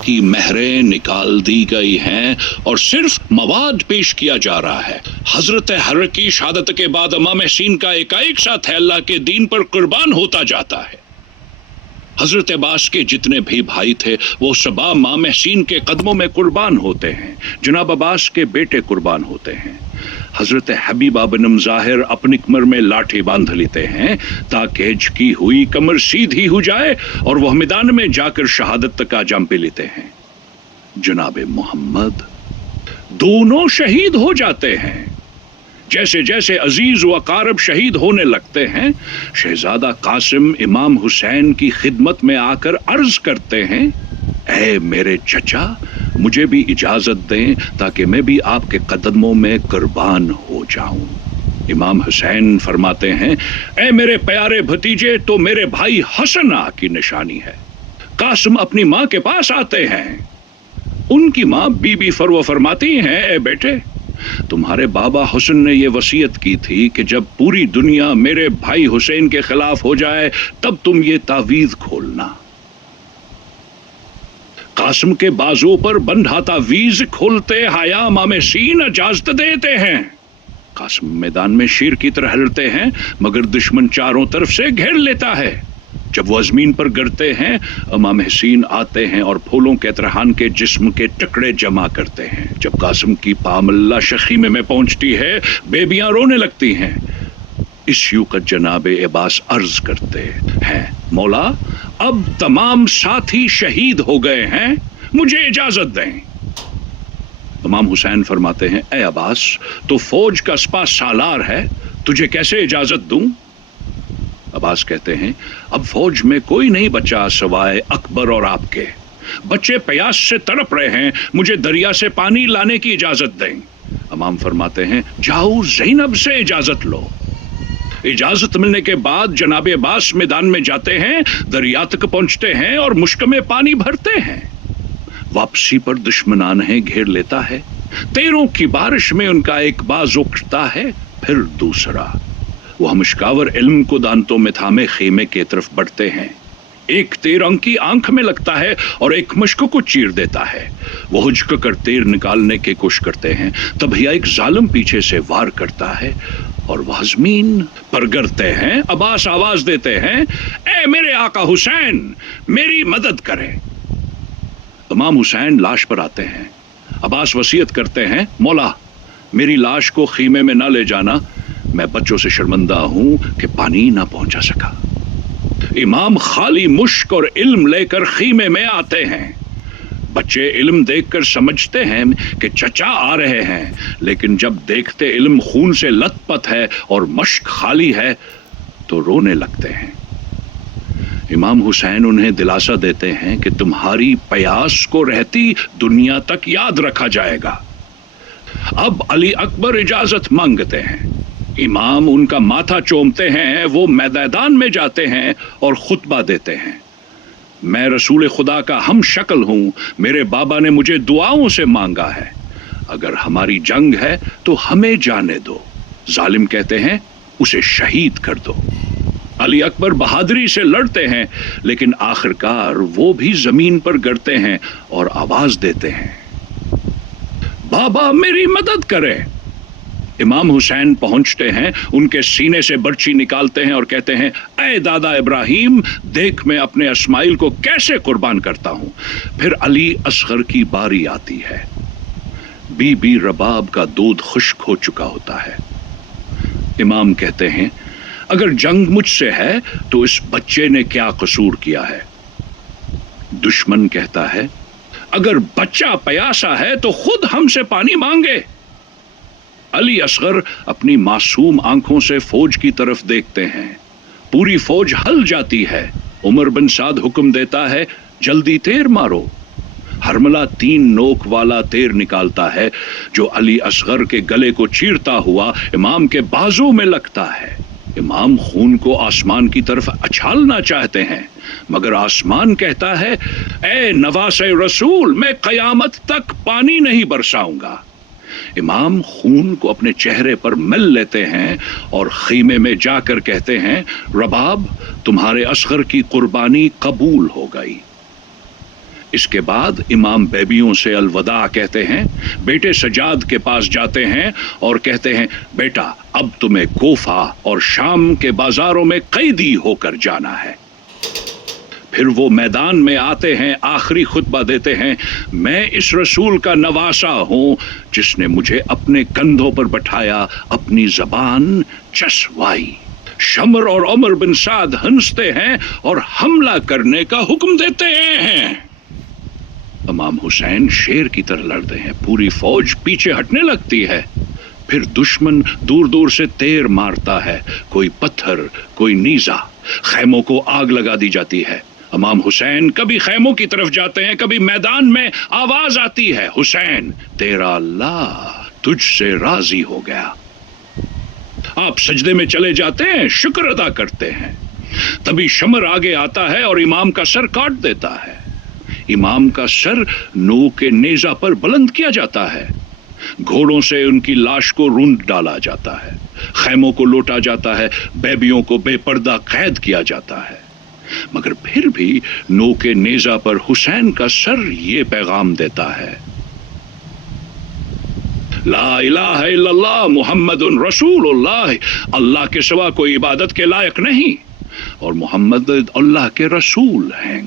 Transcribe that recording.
की महरें निकाल दी गई हैं और सिर्फ मवाद पेश किया जा रहा है। हजरत हर की शहादत के बाद इमाम हसीन का एकाएक सा अल्लाह के दीन पर कुर्बान होता जाता है। हजरत अब्बास के जितने भी भाई थे वो सब इमाम हसीन के कदमों में कुर्बान होते हैं। जनाब अब्बास के बेटे कुर्बान होते हैं। हजरत हबीबा बिन ज़ाहिर अपनी कमर में लाठी बांध लेते हैं ताकि झुकी हुई कमर सीधी हो जाए और वह मैदान में जाकर शहादत तक आजम पे लेते हैं। जनाब मोहम्मद दोनों शहीद हो जाते हैं। जैसे जैसे अजीज व अकारब शहीद होने लगते हैं, शहजादा कासिम इमाम हुसैन की खिदमत में आकर अर्ज करते हैं, ऐ मेरे चचा, मुझे भी इजाजत दें ताकि मैं भी आपके कदमों में कुर्बान हो जाऊं। इमाम हुसैन फरमाते हैं, ऐ मेरे प्यारे भतीजे, तो मेरे भाई हसना की निशानी है। कासिम अपनी माँ के पास आते हैं। उनकी माँ बीबी फरवा फरमाती हैं, ऐ बेटे, तुम्हारे बाबा हुसैन ने यह वसीयत की थी कि जब पूरी दुनिया मेरे भाई हुसैन के खिलाफ हो जाए तब तुम ये तावीज खोलना। कासिम के बाजू पर बंधा तावीज खोलते हया इमाम हसीन इजाजत देते हैं। कासिम मैदान में शेर की तरह हलते हैं मगर दुश्मन चारों तरफ से घेर लेता है। जब वो जमीन पर गिरते हैं, इमाम हसीन आते हैं और फूलों के तरहान के जिस्म के टुकड़े जमा करते हैं। जब कासिम की पामल्ला शखीमे में पहुंचती है, बेबियां रोने लगती हैं। इस युकत जनाब अब्बास अर्ज करते हैं, मौला, अब तमाम साथी शहीद हो गए हैं, मुझे इजाजत दें। इमाम हुसैन फरमाते हैं, ए अब्बास, तो फौज का स्पा सालार है, तुझे कैसे इजाजत दूं? अब्बास कहते हैं, अब फौज में कोई नहीं बचा सवाए अकबर और आपके। बच्चे प्यास से तड़प रहे हैं, मुझे दरिया से पानी लाने की इजाजत दें। इमाम फरमाते हैं, जाओ ज़ैनब से इजाजत लो। इजाजत मिलने के बाद जनाब अब्बास मैदान में जाते हैं, दरिया तक पहुंचते हैं और मुश्क में पानी भरते हैं। वापसी पर दुश्मनान है घेर लेता है। तीरों की बारिश में उनका एक बाज उखड़ता है, फिर दूसरा। वह मुश्कावर इल्म को दांतों में थामे खेमे की तरफ बढ़ते हैं। एक तीर उनकी आंख में लगता है और एक मश्क को चीर देता है। वो हुज्क कर तीर निकालने की कोशिश करते हैं, तभी एक जालिम पीछे से वार करता है और वह जमीन पर गिरते हैं। अब्बास आवाज देते हैं, ए मेरे आका हुसैन, मेरी मदद करें। इमाम हुसैन लाश पर आते हैं। अब्बास वसीयत करते हैं, मौला, मेरी लाश को खीमे में ना ले जाना, मैं बच्चों से शर्मिंदा हूं कि पानी ना पहुंचा सका। इमाम खाली मुश्क और इल्म लेकर खीमे में आते हैं। बच्चे इल्म देखकर समझते हैं कि चचा आ रहे हैं, लेकिन जब देखते इल्म खून से लथपथ है और मश्क खाली है तो रोने लगते हैं। इमाम हुसैन उन्हें दिलासा देते हैं कि तुम्हारी प्यास को रहती दुनिया तक याद रखा जाएगा। अब अली अकबर इजाजत मांगते हैं। इमाम उनका माथा चूमते हैं। वो मैदान में जाते हैं और खुतबा देते हैं, मैं रसूल खुदा का हम शक्ल हूं, मेरे बाबा ने मुझे दुआओं से मांगा है, अगर हमारी जंग है तो हमें जाने दो, जालिम कहते हैं उसे शहीद कर दो। अली अकबर बहादुरी से लड़ते हैं, लेकिन आखिरकार वो भी जमीन पर गिरते हैं और आवाज देते हैं, बाबा मेरी मदद करें। इमाम हुसैन पहुंचते हैं, उनके सीने से बर्ची निकालते हैं और कहते हैं, ऐ दादा इब्राहिम, देख मैं अपने इस्माइल को कैसे कुर्बान करता हूं। फिर अली असगर की बारी आती है। बीबी रबाब का दूध खुश्क हो चुका होता है। इमाम कहते हैं, अगर जंग मुझसे है तो इस बच्चे ने क्या कसूर किया है। दुश्मन कहता है, अगर बच्चा प्यासा है तो खुद हमसे पानी मांगे। अली असगर अपनी मासूम आंखों से फौज की तरफ देखते हैं। पूरी फौज हल जाती है। उमर बिन साद हुक्म देता है, जल्दी तीर मारो। हरमला 3 नोक वाला तीर निकालता है जो अली असगर के गले को चीरता हुआ इमाम के बाजू में लगता है। इमाम खून को आसमान की तरफ अछालना चाहते हैं, मगर आसमान कहता है, ए नवासे रसूल, मैं कयामत तक पानी नहीं बरसाऊंगा। इमाम खून को अपने चेहरे पर मल लेते हैं और खीमे में जाकर कहते हैं, रबाब, तुम्हारे असगर की कुर्बानी कबूल हो गई। اس کے بعد امام بیبیوں سے الوداع کہتے ہیں، بیٹے سجاد کے پاس جاتے ہیں اور کہتے ہیں بیٹا اب تمہیں کوفہ اور شام کے بازاروں میں قیدی ہو کر جانا ہے۔ پھر وہ میدان میں آتے ہیں، آخری خطبہ دیتے ہیں، میں اس رسول کا نواسا ہوں جس نے مجھے اپنے کندھوں پر بٹھایا، اپنی زبان چسوائی۔ شمر اور عمر بن سعد ہنستے ہیں اور حملہ کرنے کا حکم دیتے ہیں۔ امام حسین شیر کی طرح لڑتے ہیں، پوری فوج پیچھے ہٹنے لگتی ہے۔ پھر دشمن دور دور سے تیر مارتا ہے، کوئی پتھر کوئی نیزہ، خیموں کو آگ لگا دی جاتی ہے۔ امام حسین کبھی خیموں کی طرف جاتے ہیں، کبھی میدان میں آواز آتی ہے، حسین تیرا اللہ تجھ سے راضی ہو گیا۔ آپ سجدے میں چلے جاتے ہیں، شکر ادا کرتے ہیں۔ تبھی شمر آگے آتا ہے اور امام کا سر کاٹ دیتا ہے۔ امام کا سر نو کے نیزہ پر بلند کیا جاتا ہے، گھوڑوں سے ان کی لاش کو روند ڈالا جاتا ہے، خیموں کو لوٹا جاتا ہے، بیبیوں کو بے پردہ قید کیا جاتا ہے۔ مگر پھر بھی نو کے نیزہ پر حسین کا سر یہ پیغام دیتا ہے، لا الہ الا اللہ محمد رسول اللہ، اللہ کے سوا کوئی عبادت کے لائق نہیں اور محمد اللہ کے رسول ہیں۔